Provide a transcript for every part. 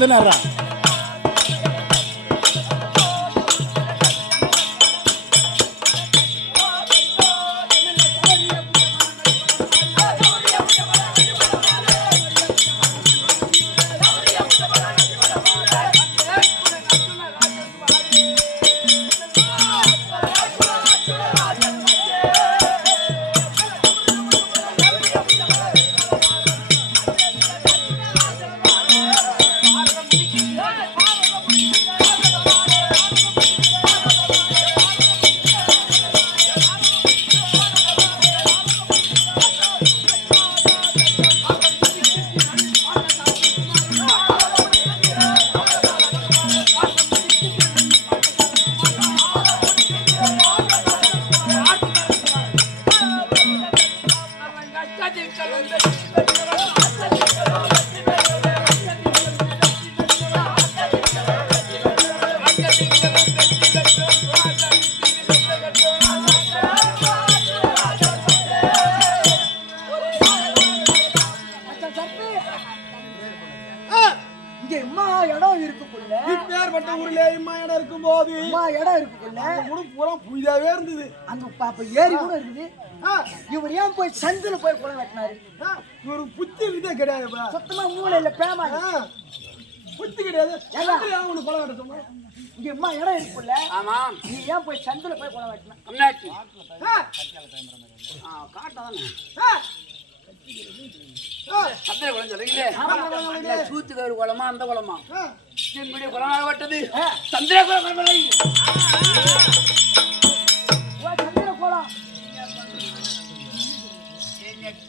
வந்துனாரா ஏரி கூட இருக்குது. இவர் ஏன் போய் சந்தில போய் குளம் வெட்டினாரு? இவரு புத்தி விதே கிடையாது. சுத்தமா மூளையில பேமா புத்தி கிடையாது. அவனு குளம் வெட்ட சொன்னா இங்க அம்மா இடம் இருக்குல்ல. ஆமா. நீ ஏன் போய் சந்தில போய் குளம் வெட்டினா? அம்னாச்சி காட்டாதானே சந்திர குளம் சொல்றீங்களே. சூத்துக்காரு குளமா அந்த குளமா என்னுடைய குளமாக வெட்டது சந்திர குளம்.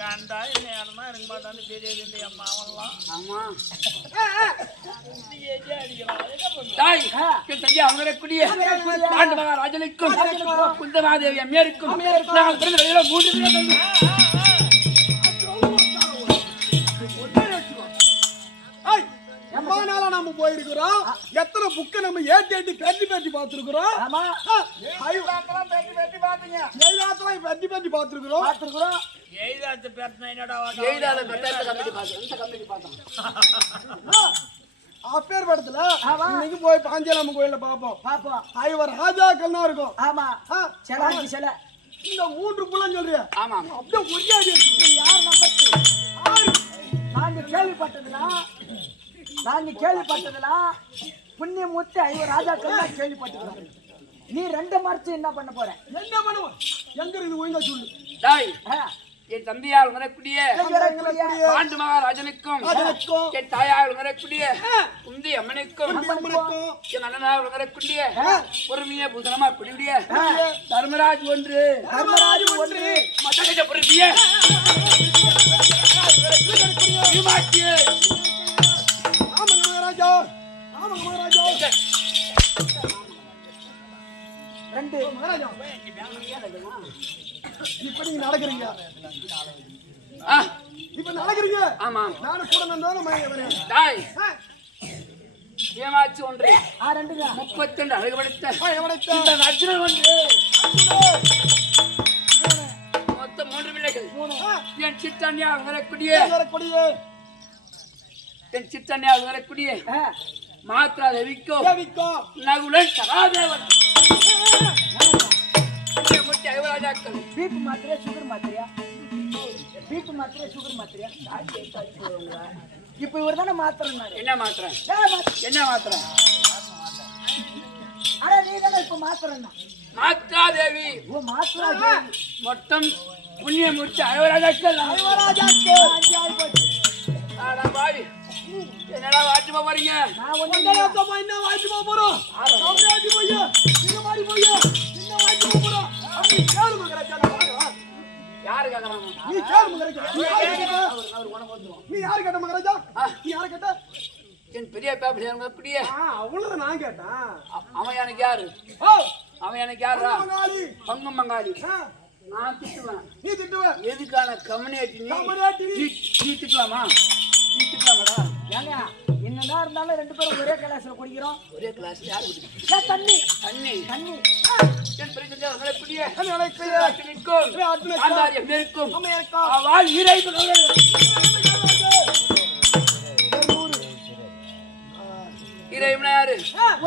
கண்டா நேரமா இருக்க மாட்டான்னு தெரியாது. அம்மா அவன்லாம் ஆமா அவங்களுடைய பாண்டு மகாராஜனுக்கும் குந்தமாதேவி அம்மையாருக்கும் நம்ம போயிருக்கிறோம். எத்தனை புக்கை நம்ம ஏற்றி பேட்டி பார்த்துருக்கிறோம். பேட்டி பார்த்துருக்கிறோம். அப்பேற்படத்துல இன்னைக்கு போய் பாஞ்சாலம்மன் கோயில பாப்போம். ஐவர் ராஜாக்கள்னா இருக்கும். ஆமா சில இந்த 3 புள்ளன்னு சொல்றியா? ஆமா அப்படியே ஒரியாடி யார் நம்பர்? நாங்க கேள்விப்பட்டதுலாம் புண்ணியமூர்த்தி ஐவர் ராஜாக்கள் தான் கேள்விப்பட்டிருக்கோம். நீ 2 மறைச்சு என்ன பண்ண போற? என்ன பண்ணுவ? எங்க இருந்து ஒழுங்கா சொல்லு. என் தம்பியால் வரக்கூடிய பாண்டு மகாராஜனுக்கும் என் தாயால் வரக்கூடிய குந்தி அம்மனுக்கும் என் அண்ணனால் வரக்கூடிய பொறுமைய பூசணமா குடியுடைய தர்மராஜ் ஒன்று மற்ற பொறுப்பிய இப்ப நீங்க நடக்கிறீங்க. ஆமா நானும் கூட வந்தாலும் ஏமாச்சு ஒன்று 32 அழகு படைத்த அர்ஜுனன் ஒன்று மொத்தம் 3 பிள்ளைகள். என் சித்தன்யா வரக்கூடிய மாத்ரா தேவிக்கோ நகுலன் சகாதேவன் ஐவராஜாக்கள். பீப்பு மாத்திரையா சுகர் மாத்திரையா? இப்ப இவர் தானே மாத்திரம். என்ன மாத்திரம்? ஆனா நீ தானே இப்ப மாத்திரம். மாத்ரா தேவி மொத்தம் புண்ணியமூர்த்தி ஐவராஜாக்கள். என்னடா வாட்சி போறீங்க? என்ன வாட்சி போறோம்? யாரு கேக்குறாங்க? நீ யாரு கேட்ட மகாராஜா? நீ யாரு கேட்ட? என் பெரிய பேப்பர் அப்படியே அவ்வளவுதான் நான் கேட்டேன். அவன் எனக்கு யாரு? அவன் எனக்கு யாரா? பங்கம் மங்காளி. நான் திட்டுவேன். நீ திட்டுவ? எதுக்கான கம்யூனிட்டி நீ திட்டலாமா? நீ திட்டலாமாடா? ஏங்க என்னதான் இருந்தாலும் 2 பேரும் ஒரே கிளாஸ்ல குடிக்கிறோம். ஒரே கிளாஸ்ல யாரு குடிக்கிறோம்? தண்ணி. என் பிரச்சனை அவளை புடியே. நிற்கும். ஆந்தாரியம் இருக்கும். அவள் இறைவு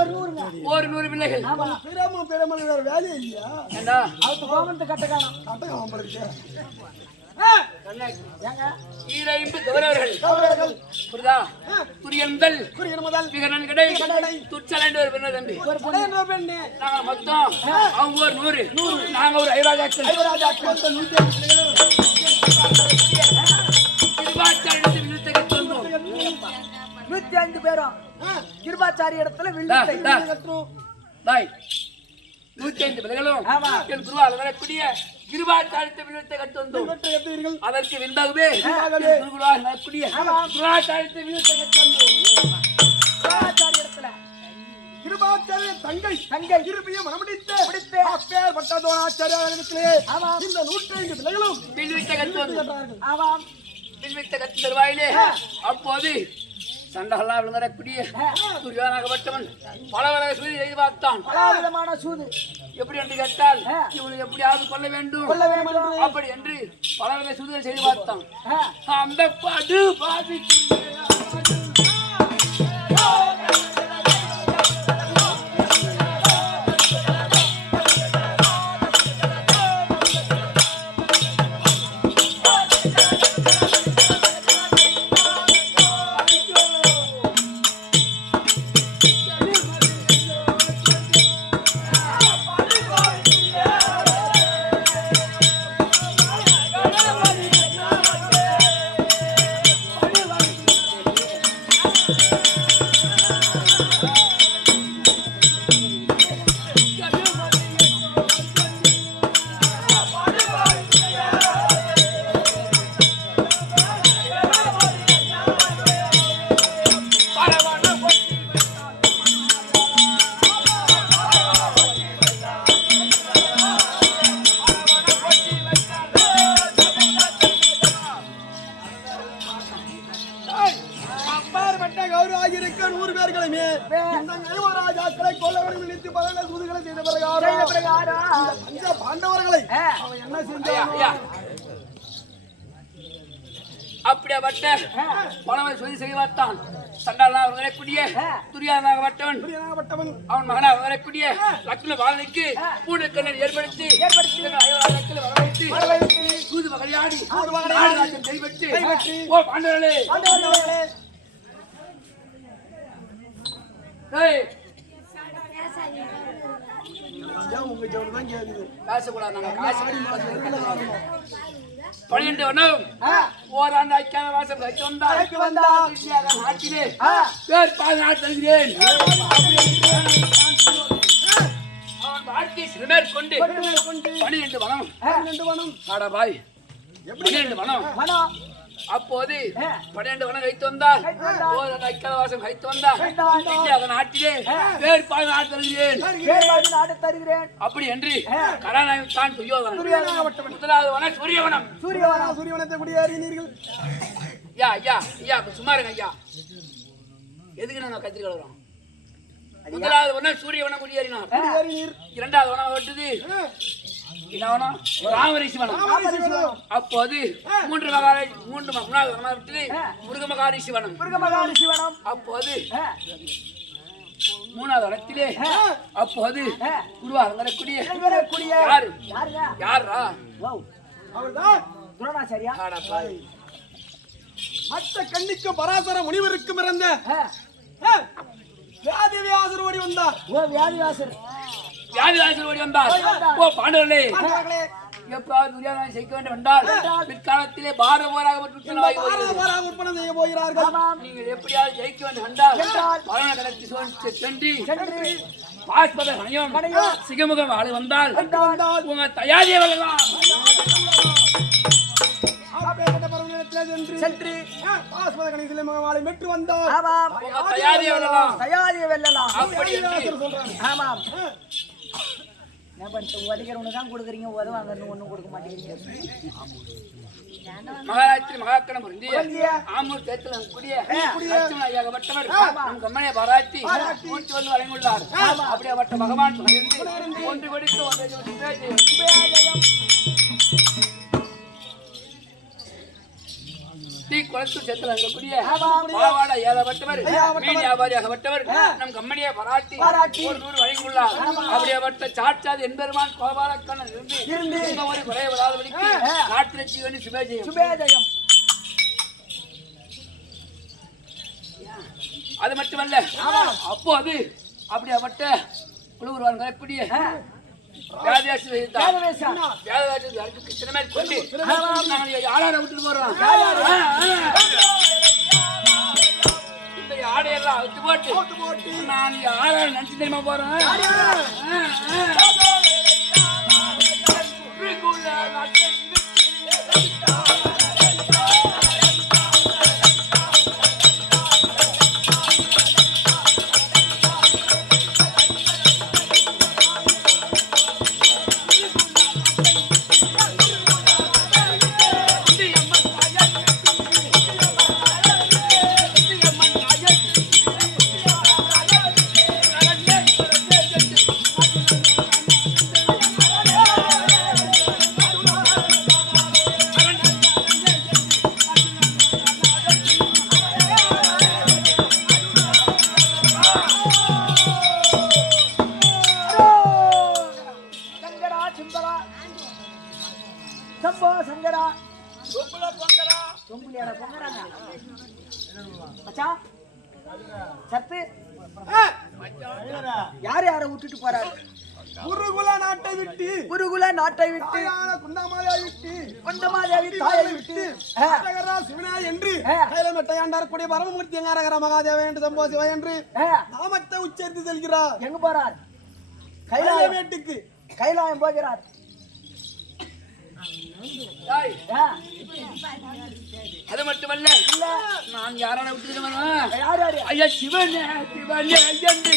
ஒரு 100ங்க. ஒரு 100 பிள்ளைகள். பெரியம்மா வேற வேலையே இல்லையா? ஏண்டா அவத்து கோமந்து கட்டக்கானம். கட்டக்காம போறீங்க. ஏங்க ஈரைம்பு கௌரவர்கள் கௌரவர்கள் புரியுதா? துரியந்தல் குறியன் முதல் விகடன் கடை துச்சலண்டு ஒரு பெண்ணு தம்பி. ஒரு புடையன்ற பெண்ணு. நாங்க மொத்தம் அவங்க ஒரு 100 நாங்க ஒரு ஐராஜாக்கள். ஐவராஜாக்கள் 105 பேரும் கிருபாச்சாரி இடத்துல வில்லுத்தை டாய் 105 பிள்ளைகளும் என் குருவால் வரக்கூடிய கிருபாச்சாரியத்தை விழுத்தை கட்டு வந்தோம். அதற்கு விந்தாகவே குருகுருவால் வரக்கூடிய கிருபாச்சாரியத்தை விழுத்தை கட்டு வந்தோம். கிருபாச்சாரி இடத்துல கிருபாச்சாரிய தங்கை இருப்பையை மனமுடித்து அப்பேர் பட்டதோனாச்சாரியாரிடத்திலே இந்த 105 பிள்ளைகளும் விழுத்தை கட்டு வந்தோம். ஆமாம் விழுத்தை கட்டு தருவாயிலே அப்போது சண்டகெல்லாம் விழுந்தக்கூடிய துரியோனாகப்பட்டவன் பல வகை சூழி செய்து பார்த்தான். பலவிதமான சூது எப்படி என்று கேட்டால் இவனை எப்படியாவது கொல்ல வேண்டும் அப்படி என்று பல வகை சூதுகள் செய்து பார்த்தான். அந்த பாடு பாதி அப்படியாப்பட்ட பலவன் சொல்லி செய்து பார்த்தான். சண்டாளனாக வரக்கூடிய துரியானாகப்பட்டவன் அவன் மகனாக வரக்கூடிய லக்ஷ்மண பாலனுக்கு மூணு கண்ணன் ஏற்படுத்தி வரவழைத்து சூது மகளியாடி நாடு கைப்பற்றி ஓ பாண்டவர்களே பேசக்கூடாது. நாங்க காசு 12 வண்ணம் ஓராண்டு ஐக்கிய வாசம் கழித்து வந்தால் நாட்டிலே பேர் பால் நாடு தருகிறேன். அவன் வாழ்க்கை சிறுமேற்கொண்டு 12 வனம் பாய் 12 வனம் அப்போது 12 வனம் கழித்து வந்தால் ஓராண்டு ஐக்கிய வாசம் கழித்து வந்தால் நாட்டிலே பேர் பால் நாடு தருகிறேன் அப்படி என்று கதாநாயகன் தான் துரியோதனன். முதலாவது வனம் சூரியவனத்தை குடியேறினீர்கள். ஐயா சும்மா இருங்க ஐயா. எதுக்கு நான் கத்திரிக்கை வளர்றோம்? முதலாவது வனம் சூரியவனம் குடியேறினார். இரண்டாவது வனம் வெட்டுது ராமரிஷி வனம். அப்போது மூன்றாவது வனம் விட்டது முருக மகாரிஷி வனம். அப்போது மூணாவது வனத்திலே அப்போது குருவாக வரக்கூடிய யாரா மற்ற கண்ணிக்கும் பராசர முனிவருக்கும் இறந்த வியாதிவியாசர் ஓடி வந்தார். வியாதிவாசல் ஓடி வந்தார். ஓ பாண்டவர்களே எப்பாவது துரியோதனனை ஜெயிக்க வேண்டும் என்றால் பிற்காலத்திலே பாரத போராக உற்பத்தி செய்ய போகிறார்கள். நீங்கள் எப்படியாவது ஜெயிக்க வேண்டும் என்றால் பலன கடத்தி சென்று பாஸ்பத கணையும் சிகமுகம் ஆளு வந்தால் உங்க தயாரியை வரலாம். சென்று பாஸ்பத கணேசிலே மகமாலை மெட்டு வந்தார். தயாரியை வெல்லலாம். அப்படி ஆமாம். உதகிறவனு தான் கொடுக்குறீங்க, உதவாங்க ஒண்ணும் கொடுக்க மாட்டேங்கிறீங்க. மகாராஜ்ரி மகாக்கணம் ஆமூர் தேர்தல் ஐயாகப்பட்டவர் நம் கம்மனை பாராட்டி மூச்சு வந்து வழங்கியுள்ளார். அப்படியாப்பட்ட பகவான் ஒன்று கொடுத்து ஸ்ரீ குளத்தூர் சேத்துல இருக்கக்கூடிய பாவாட ஏழப்பட்டவர் மீன் வியாபாரியாகப்பட்டவர் நம் கம்பெனியை பாராட்டி ஒரு 100 வழங்கியுள்ளார். அப்படியேப்பட்ட சாட்சாத் என்பெருமான் கோபாலக்கண்ணன் இருந்து ஒரு குறைய விடாதபடிக்கு நாட்டு ஜீவனி சுபேஜயம். அது மட்டுமல்ல, அப்போ அது அப்படியாப்பட்ட குழுவுருவான் கலைப்பிடிய விட்டுட்டு போறோம். இந்த ஆடையெல்லாம் அவுத்து போட்டு நான் ஆளார நினைச்சு தெரியுமா போறேன். யார் யாரை விட்டுட்டு போறாரு? குருகுல நாட்டை விட்டு குந்தமாதேவி தாயை விட்டு சிவனா என்று கைலமட்டை ஆண்டார் கூடிய பரமமூர்த்தி அங்காரகர மகாதேவ என்று சம்போ சிவ என்று நாமத்தை உச்சரித்து செல்கிறார். எங்க போறார்? கைலாயமேட்டுக்கு கைலாயம் போகிறார். அது மட்டுமல்ல, நான் யாரான விட்டு யாரு? ஐயா சிவனே சிவனே என்று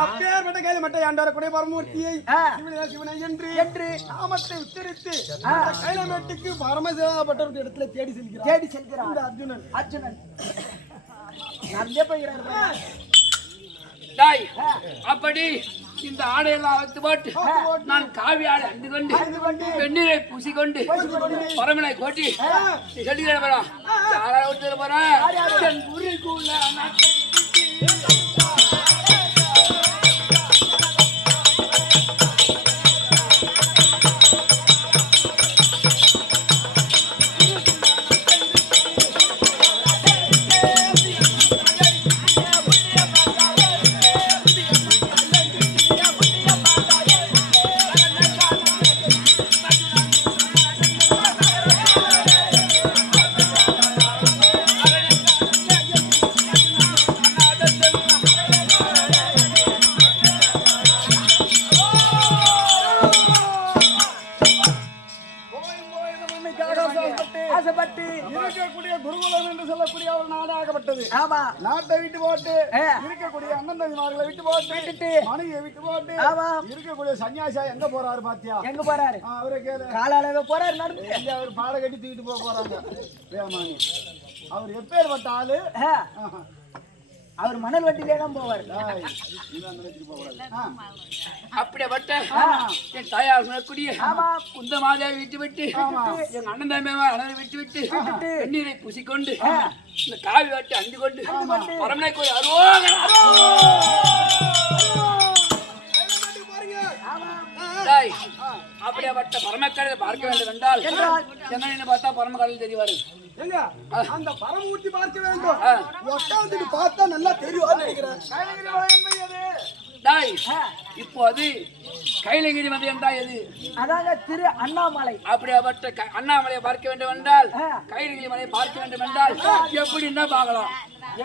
அப்பேற்பட்ட கைலமட்டை ஆண்டார் கூடிய பரமமூர்த்தியை சிவனை என்று நாமத்தை உச்சரித்து கைலமேட்டுக்கு பரமசிவப்பட்டவருக்கு இடத்துல தேடி செல்கிறார். அர்ஜுனன் நடந்தே போகிறார். அப்படி இந்த ஆடையெல்லாம் அழைத்து போட்டு நான் காவி ஆடை அண்டு கொண்டு வெந்நீரை பூசிக்கொண்டு பரமனை கோட்டி செடிகளை போறோம். யாராவது விட்டு போறேன். இருக்கக்கூடிய குருகுலம் என்று சொல்லக்கூடிய ஒரு நாடாகப்பட்டது. நாட்டை விட்டு போட்டு இருக்கக்கூடிய அண்ணன் தம்பிமார்களை விட்டு போட்டு மனைவியை விட்டு போட்டு இருக்கக்கூடிய சன்னியாசியா எங்க போறாரு பாத்தியா? எங்க போறாரு? அவரை கேளு. காலால போறாரு நடந்து. அவர் பாட கட்டி தூக்கிட்டு போறாங்க. அவர் எப்பேற்பட்ட ஆளு? அவர் மணல் வண்டியிலே தான் போவார். அப்படிப்பட்ட என் தாயார் சொல்லக்கூடிய குந்தமாதேவி விட்டு எங்க அண்ணன் தம்பி விட்டு வெந்நீரை பூசிக்கொண்டு இந்த காவி வாட்டி அண்டு கொண்டு பரமனை கோயில் அப்படியாப்பட்ட பரமக்கடலை பார்க்க வேண்டும் என்றால் என்ன பார்த்தா பரமக்கடல் தெரிவாரு. அந்த பரமூர்த்தி பார்க்க வேண்டும். உட்கார்ந்துட்டு பார்த்தா நல்லா தெரியும். இப்போ அது கைலகிரி மலை என்றால் எது? அதாங்க திரு அண்ணாமலை. அப்படியாப்பட்ட அண்ணாமலையை பார்க்க வேண்டும் என்றால் கைலகிரி மலையை பார்க்க வேண்டும் என்றால் எப்படி இருந்தா பார்க்கலாம்?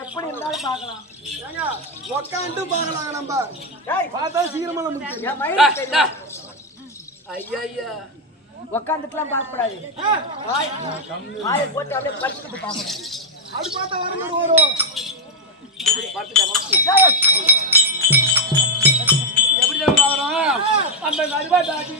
எப்படி இருந்தாலும் பார்க்கலாம். உட்காந்து பார்க்கலாம். நம்ம பார்த்தா சீக்கிரமா முடியும். ஐயா உட்காந்துட்டுலாம் பார்க்க கூடாது. வாயை போட்டு அப்படியே படுத்துட்டு பார்க்கணும். அப்படி பார்த்தா வரும். எப்படி பார்க்கறோம்? அந்த கருவாட்டாட்டி